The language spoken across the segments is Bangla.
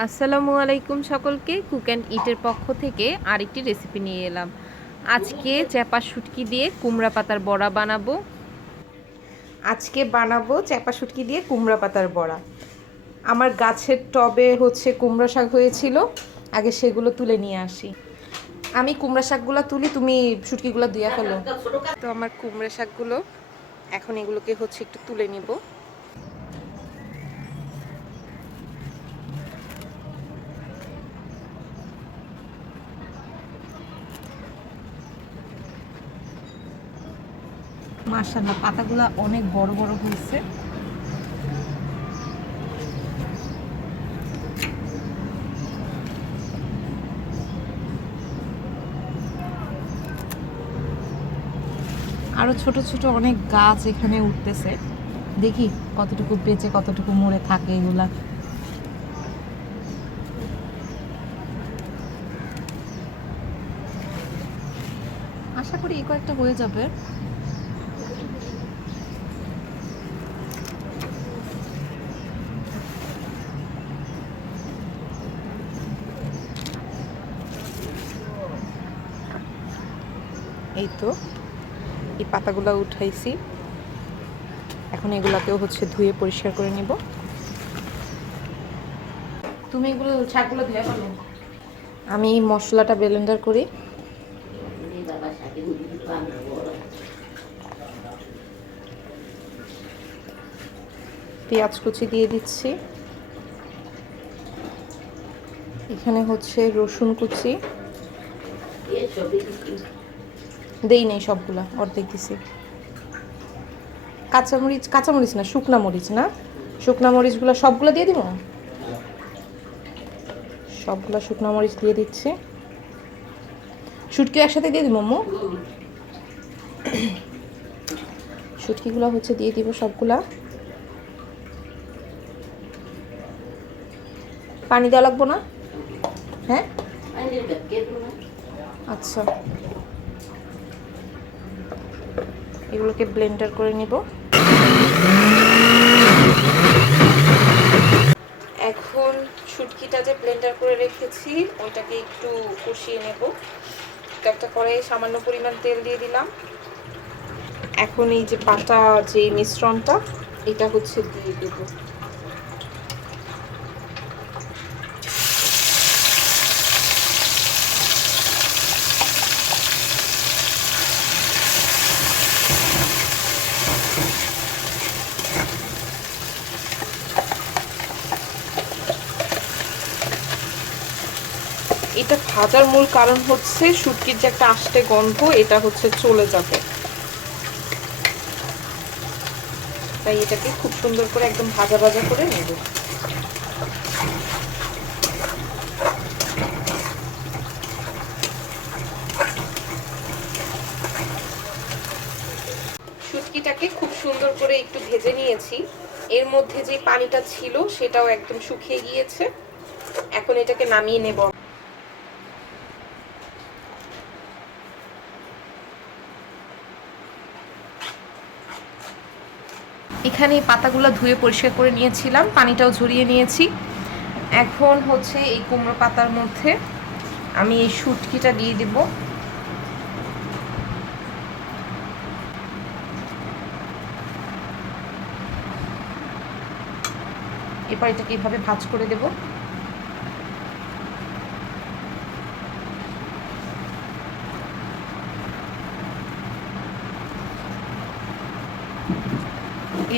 আসসালামু আলাইকুম সকলকে কুক অ্যান্ড ইটের পক্ষ থেকে আরেকটি রেসিপি নিয়ে এলাম। আজকে চ্যাপা শুটকি দিয়ে কুমড়া পাতার বড়া বানাবো। আজকে বানাবো চ্যাপা শুটকি দিয়ে কুমড়া পাতার বড়া। আমার গাছের টবে হচ্ছে কুমড়া শাক হয়েছিল আগে সেগুলো তুলে নিয়ে আসি। আমি কুমড়া শাকগুলো তুলি তুমি শুটকিগুলো দিয়ে ফেলো। তো আমার কুমড়া শাকগুলো এখন এগুলোকে হচ্ছে একটু তুলে নিব। মাশাআল্লাহ, পাতাগুলো অনেক বড় বড় হয়েছে। আরও ছোট ছোট অনেক গাছ এখানে উঠতেছে। দেখি কতটুকু বেঁচে, কতটুকু মরে থাকে এগুলা। আশা করি এই কয়েকটা হয়ে যাবে। এই তো এই পাতাগুলো উঠাইছি। এখন এগুলাকেও হচ্ছে ধুয়ে পরিষ্কার করে নিব। তুমি এগুলো শাকগুলো ধুয়ে পারো আমি মশলাটা ব্লেন্ডার করি। পেঁয়াজ কুচি দিয়ে দিচ্ছি। এখানে হচ্ছে রসুন কুচি। দেই নেই সবগুলা অর্ধেক দিছি। কাঁচামরিচ কাঁচামরিচ না শুকনা মরিচ না? শুকনা মরিচগুলো সবগুলো দিয়ে দিব? সবগুলো শুকনো মরিচ দিয়ে দিচ্ছি। শুটকি একসাথে দিয়ে দিব মোমো শুটকিগুলো হচ্ছে দিয়ে দিব সবগুলা। পানি দেওয়া লাগবো না? হ্যাঁ? আচ্ছা। এগুলোকে ব্লেন্ডার করে নিব। এখন শুটকিটা যে ব্লেন্ডার করে রেখেছি, ওইটাকে একটু কষিয়ে নেব। একটা করে সামান্য পরিমাণ তেল দিয়ে দিলাম। এখন এই যে পাটা যে মিশ্রণটা, এটা হচ্ছে দিয়ে দেব। এটা ভাজার মূল কারণ হচ্ছে শুটকির যে একটা আষ্টে গন্ধ, এটা হচ্ছে চলে যাবে। তাই এটাকে খুব সুন্দর করে একদম ভাজা ভাজা করে নেব। শুটকিটাকে খুব সুন্দর করে একটু ভেজে নিয়েছি। এর মধ্যে যে পানিটা ছিল, সেটাও একদম শুকিয়ে গিয়েছে। এখন এটাকে নামিয়ে নেব। এখানে এই পাতাগুলো ধুয়ে পরিষ্কার করে নিয়েছিলাম, পানিটাও ঝরিয়ে নিয়েছি। এখন হচ্ছে এই কুমড়ো পাতার মধ্যে আমি এই সুটকিটা দিয়ে দিব। এরপর এটাকে এভাবে ভাজ করে দেব।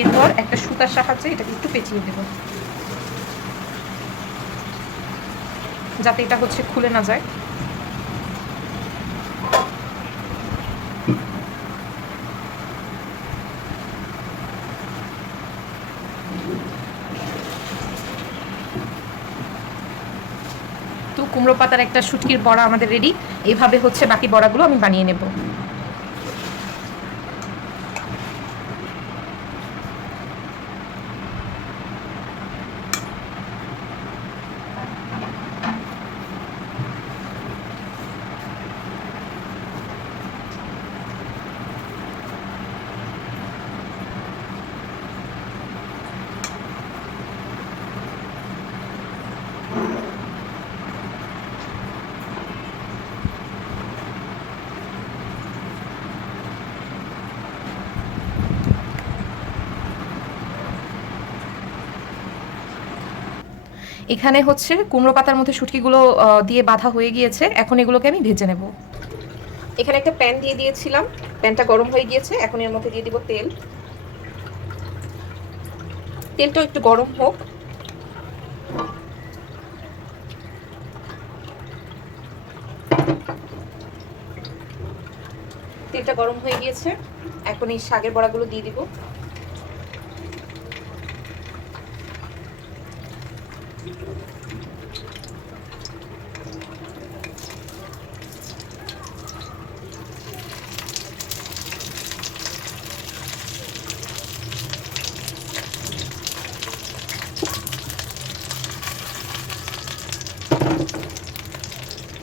এরপর একটা সুতার সাহায্যে এটাকে একটু পেঁচিয়ে দেব যাতে এটা হচ্ছে খুলে না যায়। কুমড়ো পাতার একটা শুটকির বড়া আমাদের রেডি এইভাবে হচ্ছে বাকি বড়াগুলো আমি বানিয়ে নেব। এখানে হচ্ছে কুমড়ো পাতার মধ্যে শুটকিগুলো দিয়ে বাঁধা হয়ে গিয়েছে। এখন এগুলোকে আমি ভেজে নেব। এখানে একটা প্যান দিয়ে দিয়েছিলাম। প্যানটা গরম হয়ে গিয়েছে। এখন এর মধ্যে দিয়ে দিব তেল। তেলটা একটু গরম হোক। তেলটা গরম হয়ে গিয়েছে। এখন এই শাকের বড়াগুলো দিয়ে দিব।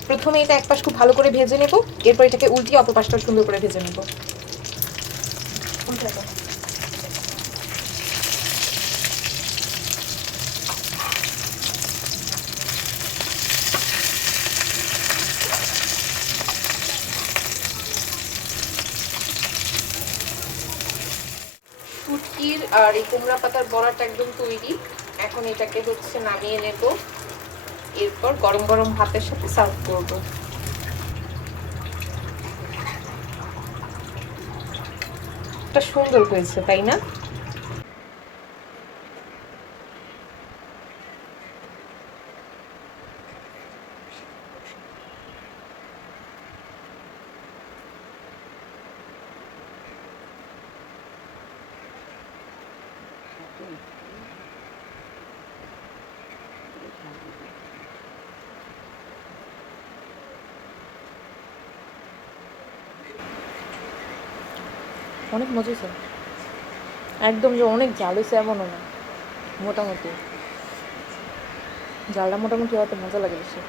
প্রথমে এটা এক পাশ খুব ভালো করে ভেজে নেব, এরপর এটাকে উল্টিয়ে অপর পাশটা সুন্দর করে ভেজে নেব। উল্টে শুটকির আর এই কুমড়া পাতার বড়াটা একদম তৈরি। এখন এটাকে হচ্ছে নামিয়ে নেব। এরপর গরম গরম ভাতের সাথে সার্ভ করব। সুন্দর হয়েছে, তাই না? অনেক মজা হয়েছে একদম যে অনেক জাল হয়েছে এমনও না, মোটামুটি। জালটা মোটামুটি হওয়াতে মজা লাগে বেশি।